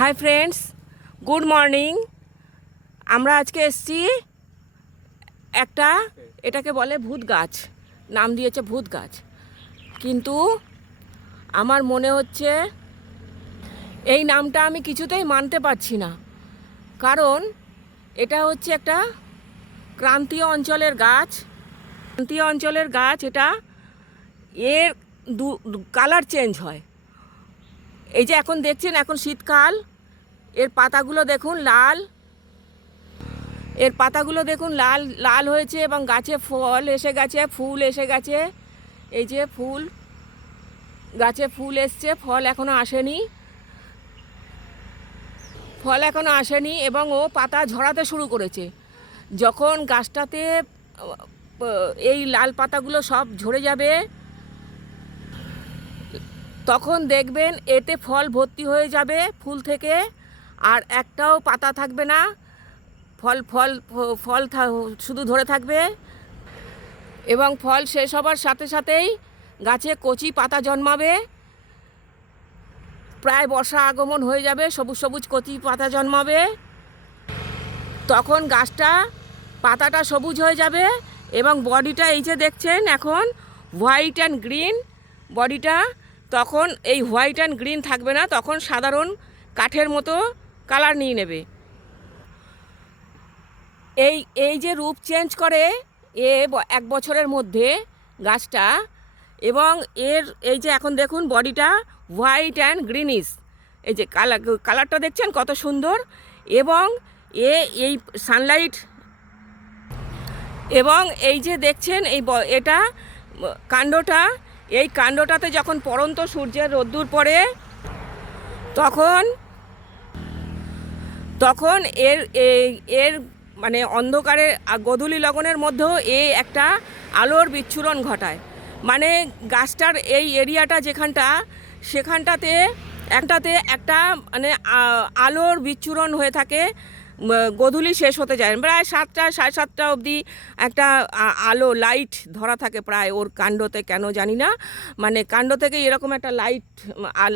Hi friends, good morning. আমরা আজকে এসছি একটা, এটাকে বলে ভূত গাছ, নাম দিয়েছে ভূত গাছ। কিন্তু আমার মনে হচ্ছে এই নামটা আমি কিছুতেই মানতে পারছি না, কারণ এটা হচ্ছে একটা ক্রান্তীয় অঞ্চলের গাছ। ক্রান্তীয় অঞ্চলের গাছ, এটা এর কালার চেঞ্জ হয়। এই যে এখন দেখছেন, এখন শীতকাল, এর পাতাগুলো দেখুন লাল, এর পাতাগুলো দেখুন লাল লাল হয়েছে এবং গাছে ফল এসে গেছে, ফুল এসে গেছে। এই যে ফুল, গাছে ফুল এসছে, ফল এখনো আসেনি, ফল এখনো আসেনি এবং ও পাতা ঝরাতে শুরু করেছে। যখন গাছটাতে এই লাল পাতাগুলো সব ঝরে যাবে, তখন দেখবেন এতে ফল ভর্তি হয়ে যাবে ফুল থেকে, আর একটাও পাতা থাকবে না, ফল ফল ফল শুধু ধরে থাকবে। এবং ফল শেষ হবার সাথে সাথেই গাছে কচি পাতা জন্মাবে। প্রায় বর্ষা আগমন হয়ে যাবে, সবুজ সবুজ কচি পাতা জন্মাবে। তখন গাছটা, পাতাটা সবুজ হয়ে যাবে এবং বডিটা এই যে দেখছেন এখন হোয়াইট অ্যান্ড গ্রিন বডিটা, তখন এই হোয়াইট অ্যান্ড গ্রিন থাকবে না, তখন সাধারণ কাঠের মতো কালার নিয়ে নেবে। এই এই যে রূপ চেঞ্জ করে এক বছরের মধ্যে গাছটা, এবং এর এই যে এখন দেখুন বডিটা হোয়াইট অ্যান্ড গ্রিনিশ, এই যে কালারটা দেখছেন কত সুন্দর। এবং এই সানলাইট, এবং এই যে দেখছেন এটা কাণ্ডটা, এই কাণ্ডটাতে যখন পড়ন্ত সূর্যের রোদ্দুর পড়ে, তখন তখন এর এর মানে অন্ধকারের গোধূলি লগনের মধ্যেও একটা আলোর বিচ্ছুরণ ঘটায়। মানে গাছটার এই এরিয়াটা যেখানটা, সেখানটাতে একটা মানে আলোর বিচ্ছুরণ হয়ে থাকে। গোধূলি শেষ হতে যায়, প্রায় 7টা সাড়ে 7টা অবধি একটা আলো লাইট ধরা থাকে প্রায় ওর কাণ্ডতে, কেন জানি না। মানে কাণ্ড থেকে এরকম একটা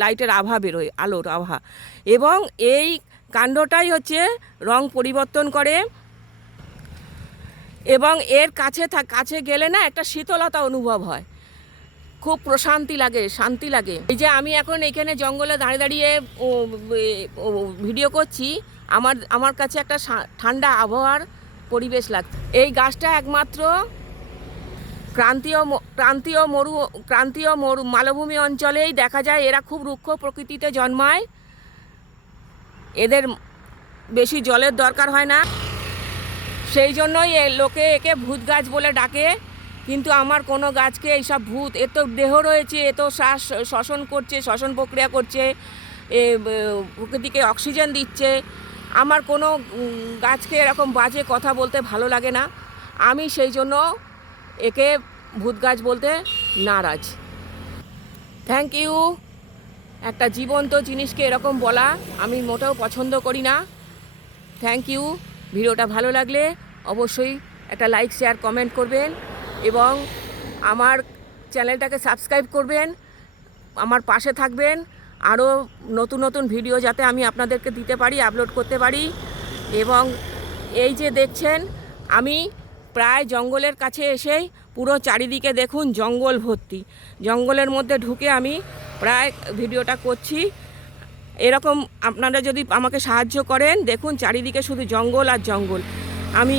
লাইটের আভা বেরোয়, আলোর আভা। এবং এই কাণ্ডটাই হচ্ছে রং পরিবর্তন করে, এবং এর কাছে গেলে না একটা শীতলতা অনুভব হয়, খুব প্রশান্তি লাগে, শান্তি লাগে। এই যে আমি এখন এখানে জঙ্গলে দাঁড়িয়ে দাঁড়িয়ে ভিডিও করছি, আমার কাছে একটা ঠান্ডা আবহাওয়ার পরিবেশ লাগছে। এই গাছটা একমাত্র ক্রান্তীয় মালভূমি অঞ্চলেই দেখা যায়। এরা খুব রুক্ষ প্রকৃতিতে জন্মায়, এদের বেশি জলের দরকার হয় না, সেই জন্যই লোকে একে ভূত গাছ বলে ডাকে। কিন্তু আমার কোনো গাছকে এইসব ভূত, এ তো দেহ রয়েছে, এ তো শ্বাস শ্বসন করছে, শ্বসন প্রক্রিয়া করছে, প্রকৃতিকে অক্সিজেন দিচ্ছে। আমার কোনো গাছকে এরকম বাজে কথা বলতে ভালো লাগে না, আমি সেই জন্য একে ভূত গাছ বলতে নারাজ। Thank you. একটা জীবন্ত জিনিসকে এরকম বলা আমি মোটেও পছন্দ করি না। Thank you. ভিডিওটা ভালো লাগলে অবশ্যই একটা লাইক, শেয়ার, কমেন্ট করবেন এবং আমার চ্যানেলটাকে সাবস্ক্রাইব করবেন, আমার পাশে থাকবেন। আরও নতুন নতুন ভিডিও যাতে আমি আপনাদেরকে দিতে পারি, আপলোড করতে পারি। এবং এই যে দেখছেন, আমি প্রায় জঙ্গলের কাছে এসেই পুরো চারিদিকে দেখুন জঙ্গল ভর্তি, জঙ্গলের মধ্যে ঢুকে আমি প্রায় ভিডিওটা করছি। এরকম আপনারা যদি আমাকে সাহায্য করেন, দেখুন চারিদিকে শুধু জঙ্গল আর জঙ্গল। আমি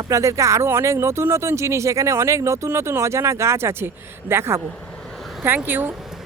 আপনাদেরকে আরও অনেক নতুন নতুন জিনিস, এখানে অনেক নতুন নতুন অজানা গাছ আছে, দেখাবো। Thank you.